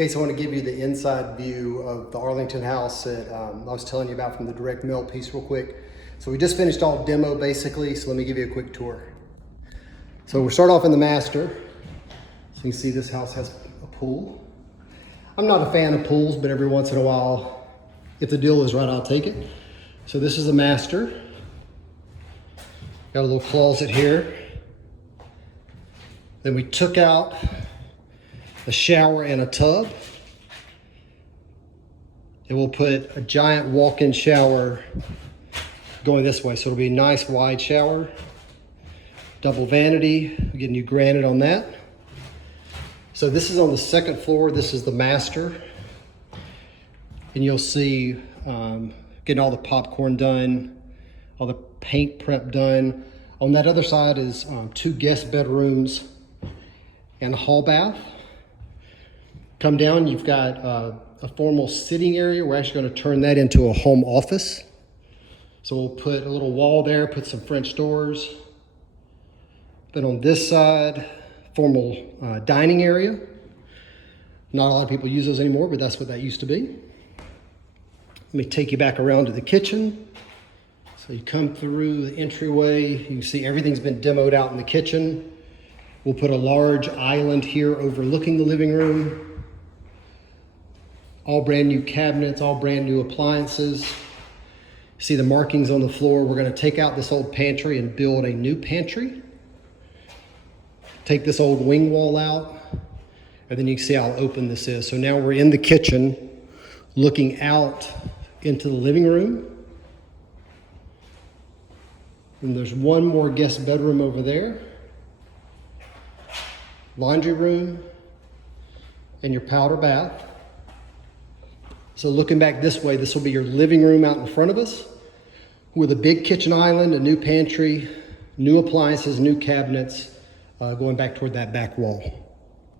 Okay, so I want to give you the inside view of the Arlington house that I was telling you about from the direct mail piece real quick. So we just finished all demo basically, so let me give you a quick tour. So we'll start off in the master. So you can see this house has a pool. I'm not a fan of pools, but every once in a while, if the deal is right, I'll take it. So this is the master. Got a little closet here. Then we took out a shower and a tub. And we'll put a giant walk-in shower going this way. So it'll be a nice wide shower. Double vanity, getting you granite on that. So this is on the second floor. This is the master. And you'll see getting all the popcorn done, all the paint prep done. On that other side is 2 guest bedrooms and a hall bath. Come down, you've got a formal sitting area. We're actually going to turn that into a home office. So we'll put a little wall there, put some French doors. Then on this side, formal dining area. Not a lot of people use those anymore, but that's what that used to be. Let me take you back around to the kitchen. So you come through the entryway, you can see everything's been demoed out in the kitchen. We'll put a large island here overlooking the living room. All brand new cabinets, all brand new appliances. See the markings on the floor. We're going to take out this old pantry and build a new pantry. Take this old wing wall out, and then you can see how open this is. So now we're in the kitchen, looking out into the living room. And there's one more guest bedroom over there. Laundry room, and your powder bath. So looking back this way, this will be your living room out in front of us with a big kitchen island, a new pantry, new appliances, new cabinets, going back toward that back wall.